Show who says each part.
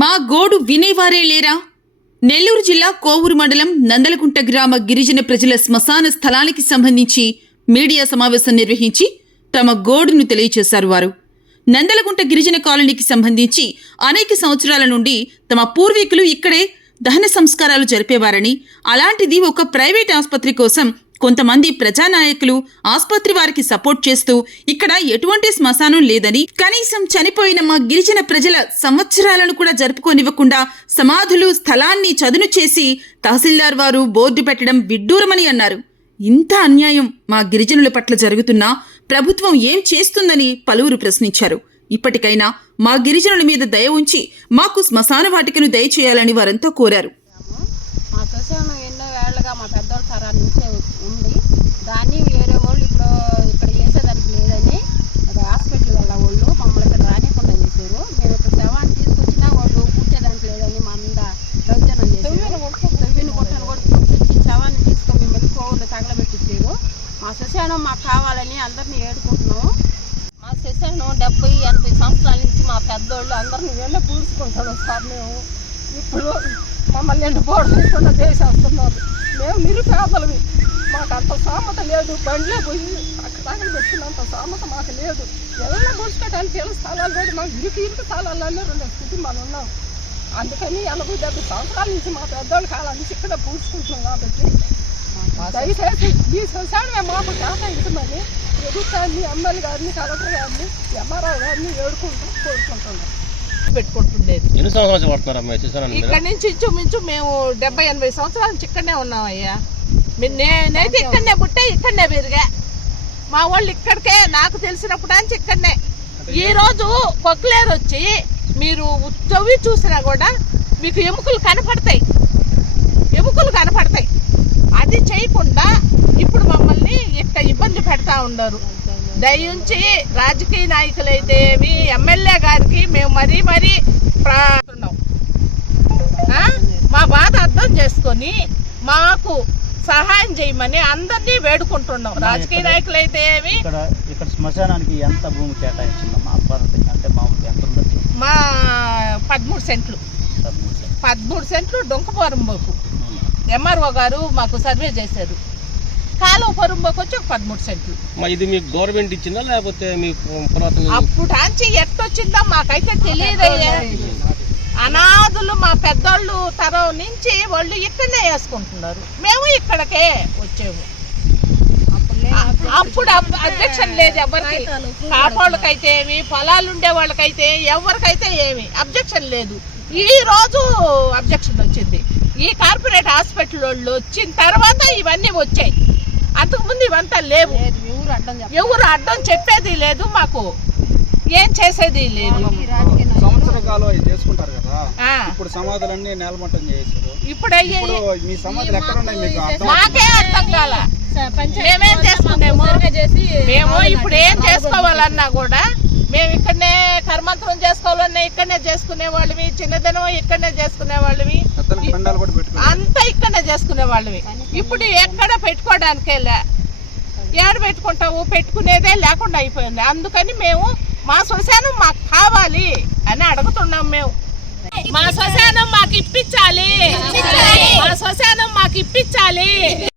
Speaker 1: మా గోడు వినేవారే లేరా? నెల్లూరు జిల్లా కోవూరు మండలం నందలకుంట గ్రామ గిరిజన ప్రజల శ్మశాన స్థలానికి సంబంధించి మీడియా సమావేశం నిర్వహించి తమ గోడును తెలియచేశారు వారు. నందలకుంట గిరిజన కాలనీకి సంబంధించి అనేక సంవత్సరాల నుండి తమ పూర్వీకులు ఇక్కడే దహన సంస్కారాలు జరిపేవారని అలాంటిది ఒక ప్రైవేట్ ఆసుపత్రి కోసం కొంతమంది ప్రజానాయకులు ఆసుపత్రి వారికి సపోర్ట్ చేస్తూ ఇక్కడ ఎటువంటి శ్మశానం లేదని కనీసం చనిపోయిన మా గిరిజన ప్రజల సంవత్సరాలను కూడా జరుపుకోనివ్వకుండా సమాధులు స్థలాన్ని చదును చేసి తహసీల్దార్ వారు బోర్డు పెట్టడం విడ్డూరమని అన్నారు. ఇంత అన్యాయం మా గిరిజనుల పట్ల జరుగుతున్నా ప్రభుత్వం ఏం చేస్తుందని పలువురు ప్రశ్నించారు. ఇప్పటికైనా మా గిరిజనుల మీద దయ ఉంచి మాకు శ్మశాన వాటికను దయచేయాలని వారంతా కోరారు
Speaker 2: మా శ్మశానం ఎన్నో ఏళ్ళగా మా పెద్దోళ్ళ తరాల నుంచే ఉంది దాన్ని వేరే వాళ్ళు ఇప్పుడు ఇక్కడ చేసేదానికి లేదని అది హాస్పిటల్ వాళ్ళ వాళ్ళు మమ్మల్ని ఇక్కడ రానికుండా చేశారు మేము ఇక్కడ శవాన్ని తీసుకొచ్చినా వాళ్ళు కూర్చేదానికి లేదని మా మీద దౌర్జన్యం చేశారు తొమ్మిది గుట్టలు కూడా పూడ్చి శవాన్ని తీసుకొని మేము వెళ్ళిపోకుండా తగలబెట్టించారు మా శ్మశానం మాకు కావాలని అందరినీ ఏడుకుంటున్నాము మా శ్మశానం డెబ్బై ఎనభై సంవత్సరాల నుంచి మా పెద్దోళ్ళు అందరినీ వెళ్ళి పూడ్చుకుంటున్నాం సార్ మేము. ఇప్పుడు మమ్మల్ని ఎండిపోవడం చేసేస్తున్నారు మేము నిరుపేదలవి మాకు అంత సామత లేదు. బండ్లే పోయి అక్కడ పెట్టినంత సామత మాకు లేదు. ఎవరైనా పోసుకోవడానికి ఏళ్ళ స్థలాలు లేదు. మాకు ఇరుకు ఇరుకు స్థలాలన్నీ రెండు కుటుంబాలు ఉన్నాం. అందుకని ఎనభై డెబ్బై సంవత్సరాల నుంచి మా పెద్దోళ్ళ కాలం నుంచి ఇక్కడ పూడ్చుకుంటున్నాం కాబట్టి దయచేసి ఈ శ్మశానమే మాకు కేటాయించమని ప్రభుత్వాన్ని ఎమ్మెల్యే గారిని కలెక్టర్ గారిని ఎంఆర్ఐ గారిని వేడుకుంటూ కోరుకుంటున్నాం.
Speaker 3: పెట్టుకుంటుండేది.
Speaker 4: ఎన్ని సంవత్సరాలు
Speaker 3: ఇక్కడ నుంచి ఇంచుమించు మేము డెబ్బై ఎనభై సంవత్సరాల నుంచి ఇక్కడనే ఉన్నామయ్యా. మీ- నేనైతే ఇక్కడనే పుట్టే ఇక్కడనే పెరిగా. మా వాళ్ళు ఇక్కడికే నాకు తెలిసినప్పుడు నుంచి ఇక్కడనే. ఈ రోజు కొక్లేరు వచ్చి మీరు తవ్వి చూసినా కూడా మీకు ఎముకలు కనపడతాయి. ఎముకలు కనపడతాయి. అది చేయకుండా ఇప్పుడు మమ్మల్ని ఇట్ట ఇబ్బంది పెడతా ఉన్నారు దయించి రాజకీయ నాయకులైతే ఏమి ఎమ్మెల్యే గారికి మేము మరీ మరీ ప్రార్థిస్తున్నాం ఆ? మా బాధ అర్థం చేసుకొని మాకు సహాయం చేయమని అందరినీ వేడుకుంటున్నాం రాజకీయ నాయకులైతే ఏమి
Speaker 5: ఇక్కడ శ్మశానానికి ఎంత భూమి కేటాయించిందమ్మా అంటే మామూలుగా ఎంత ఉండొచ్చు
Speaker 3: మా పదమూడు సెంట్లు
Speaker 5: పదమూడు సెంట్లు.
Speaker 3: డొంకపోరంబోకు
Speaker 5: ఉమ్.
Speaker 3: ఎంఆర్ఓ గారు మాకు సర్వే చేశారు. కాలువ పొరంబోకు వచ్చి ఒక పదమూడు సెంట్లు.
Speaker 4: ఇది మీకు గవర్నమెంట్ ఇచ్చిందా లేకపోతే
Speaker 3: అప్పుడు ఆంచి ఎట్టొచ్చిందో మాకైతే తెలియదయ్యా అనాథులు మా పెద్దోళ్ళు తరం నుంచి వాళ్ళు ఇక్కడనే వేసుకుంటున్నారు. మేము ఇక్కడికే వచ్చేము. అప్పుడు అబ్- అబ్జెక్షన్ లేదు ఎవరికి. కాపోళ్ళకైతే ఏమి పొలాలు ఉండే వాళ్ళకైతే ఎవరికైతే ఏమి అబ్జెక్షన్ లేదు. ఈ రోజు అబ్జెక్షన్ వచ్చింది. ఈ కార్పొరేట్ హాస్పిటల్ వాళ్ళు వచ్చిన తర్వాత ఇవన్నీ వచ్చాయి. అంతకుముందు ఇవంతా లేవు.
Speaker 2: ఎవరు అడ్డం
Speaker 3: ఎవరు అడ్డం చెప్పేది లేదు మాకు. ఏం చేసేది లేదు.
Speaker 6: సంవత్సర కాలం చేసుకుంటారు కదా.
Speaker 3: ఆ,
Speaker 6: ఇప్పుడు సమాధులన్నీ నేలమట్టం చేసారు
Speaker 3: ఇప్పుడు
Speaker 6: మీ సమాధులు ఎక్కడ ఉన్నాయి మీకు అర్థం
Speaker 3: మాకే అర్థం కాల. మేమేం చేసుకునేము మేము ఇప్పుడు ఏం చేసుకోవాలన్నా కూడా మేము ఇక్కడనే కర్మంతరం చేసుకోవాలన్నా ఇక్కడనే చేసుకునే వాళ్ళవి చిన్నదనం ఇక్కడనే చేసుకునే వాళ్ళవి అంతా ఇక్కడనే చేసుకునే వాళ్ళవి ఇప్పుడు ఎక్కడ పెట్టుకోవడానికే ఏడ పెట్టుకుంటావు? పెట్టుకునేదే లేకుండా అయిపోయింది. అందుకని మేము మా శ్మశానం మాకు కావాలి అని అడుగుతున్నాం మేము. మా శ్మశానం మాకు ఇప్పించాలి. మా శ్మశానం మాకు ఇప్పించాలి.